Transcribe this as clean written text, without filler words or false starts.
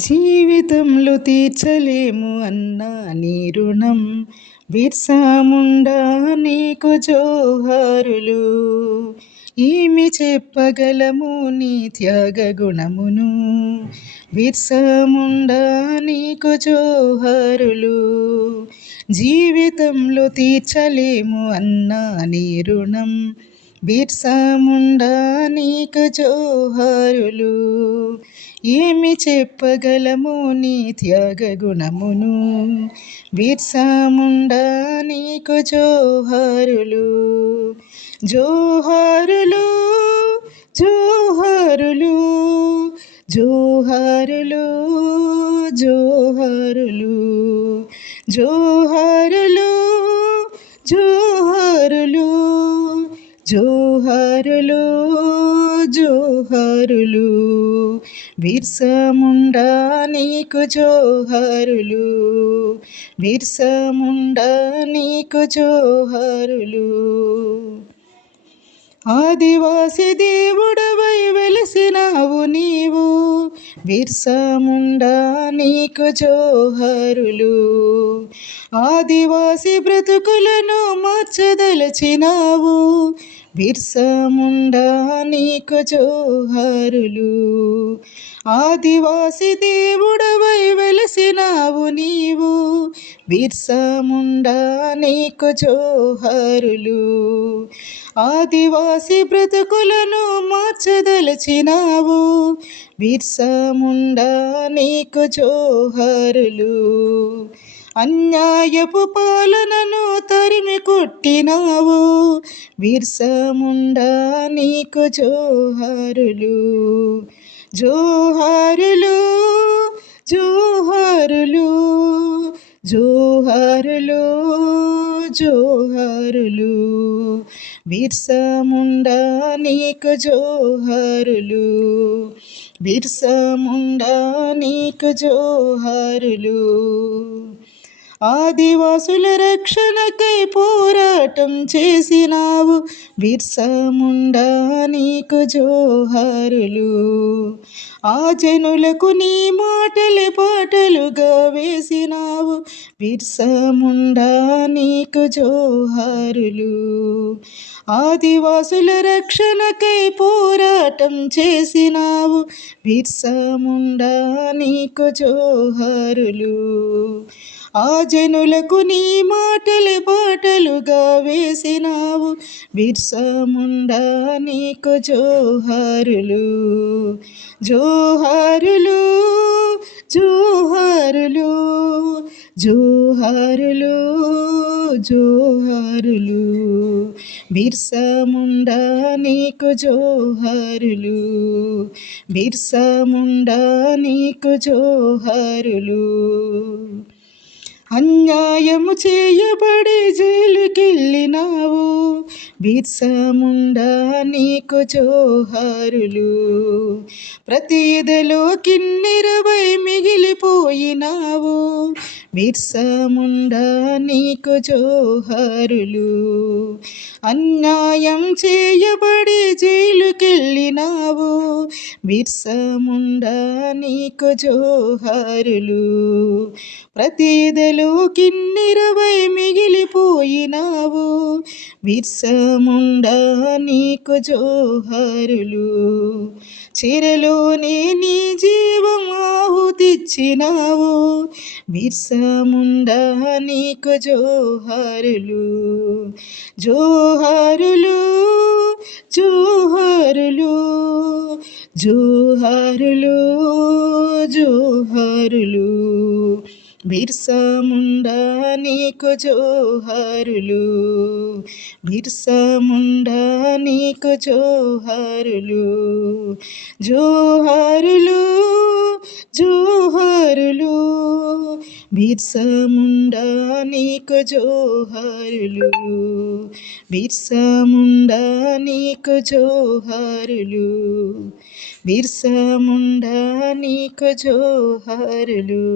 జీవితంలో తీర్చలేము అన్నా నీ రుణం. బిర్సా ముండా నీకు జోహారులు. ఏమి చెప్పగలము నీ త్యాగ గుణమును. బిర్సా ముండా నీకు జోహారులు. జీవితంలో తీర్చలేము అన్నా నీ రుణం. బిర్సా ముండా నీకు జోహారులు. ఏమి చెప్పగలము నీ త్యాగ గుణమును. బిర్సా ముండా నీకు జోహారులు. జోహారులు జోహారులు జోహారులు జోహారులు జోహారులు జోహారులు జోహారులు జోహారులు. బిర్సా ముండా నీకు జోహారులు. బిర్సా ముండా నీకు జోహారులు. ఆదివాసి దేవుడవై వెలసినావు నీవు. బిర్సా ముండా నీకు జోహారులు. ఆదివాసి బ్రతుకులను మార్చదలచినావు. బిర్సా ముండా నీకు జోహారులు. ఆదివాసి దేవుడవై వెలసినావు నీవు. బిర్సా ముండా నీకు జోహారులు. ఆదివాసి బ్రతుకులను మార్చదలచినావు. బిర్సా ముండా నీకు జోహారులు. అన్యాయపు పాలనను తరిమి కొట్టినావు. బిర్సా ముండా నీకు జోహారులు. జోహారులు జోహారులు జోహారులు జోహారులు. బిర్సా ముండా నీకు జోహారులు. బిర్సా ముండా నీకు జోహారులు. ఆదివాసుల రక్షణకై పోరాటం చేసినావు. బిర్సా ముండా నీకు జోహారులు. ఆ జనులకు నీ మాటలే పాటలుగా వేసినావు. బిర్సా ముండా నీకు జోహారులు. ఆదివాసుల రక్షణకై పోరాటం చేసినావు. బిర్సా ముండా నీకు జోహారులు. ఆ జనులకు నీ మాటలే పాటలుగా వేసినావు. బిర్సా ముండా నీకు జోహారులు. జోహారులు జోహారులు జోహారులు జోహారులు. బిర్సా ముండా నీకు జోహారులు. బిర్సా ముండా నీకు జోహారులు. అన్యాయము చేయబడి జైలుకెళ్ళినావు. బిర్సా ముండా నీకు జోహారులు. ప్రతి ఎదలో కిన్నెరవై మిగిలిపోయినావు. బిర్సా ముండా నీకు జోహారులు. అన్యాయం చేయబడి జైలుకెళ్ళినావు. బిర్సా ముండా నీకు జోహారులు. ప్రతి ఎదలో కిన్నెరవై మిగిలిపోయినావు. బిర్సా ముండా నీకు జోహారులు. చెరలోనే నీ జీవం ఆహుతిచ్చినావు. బిర్సా ముండా నీకు జోహారులు. జోహారులు జోహారులు జోహారులు జోహారులు. బిర్సా ముండా నీకు జోహారులు. బిర్సా ముండా నీకు జోహారులు. జోహారులు జోహారులు. బిర్సా ముండా నీకు జోహారులు. బిర్సా ముండా నీకు జోహారులు. బిర్సా ముండా నీకు జోహారులు.